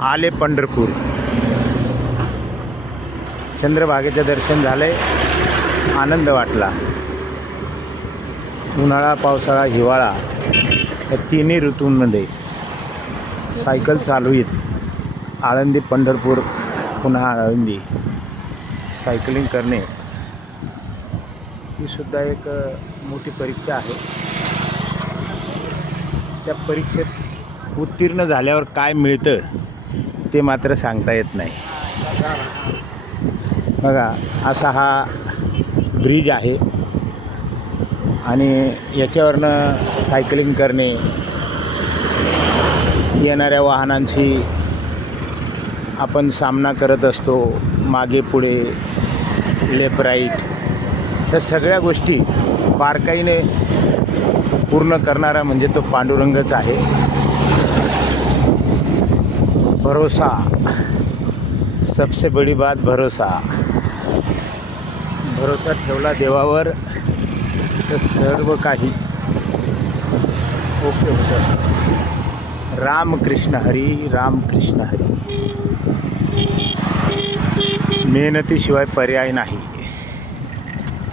आले पंढरपूर. चंद्रभागेचं दर्शन झाले, आनंद वाटला. उन्हाळा, पावसाळा, हिवाळा या तिन्ही ऋतूंमध्ये सायकल चालवीत आळंदी पंढरपूर पुन्हा आळंदी सायकलिंग करणे ही सुद्धा एक मोठी परीक्षा आहे. त्या परीक्षेत उत्तीर्ण झाल्यावर काय मिळतं ते मात्र सांगता येत नाही. बघा, असा हा ब्रिज आहे आणि याच्यावरनं सायकलिंग करणे, येणाऱ्या वाहनांशी आपण सामना करत असतो. मागे पुढे, लेफ्ट राईट या सगळ्या गोष्टी बारकाईने पूर्ण करणारा म्हणजे तो पांडुरंगच आहे. भरोसा, सबसे बड़ी बात भरोसा. भरोसा ठेवला देवावर तर सर्व काही ओके होतं. रामकृष्ण हरी, रामकृष्ण हरी. मेहनतीशिवाय पर्याय नाही.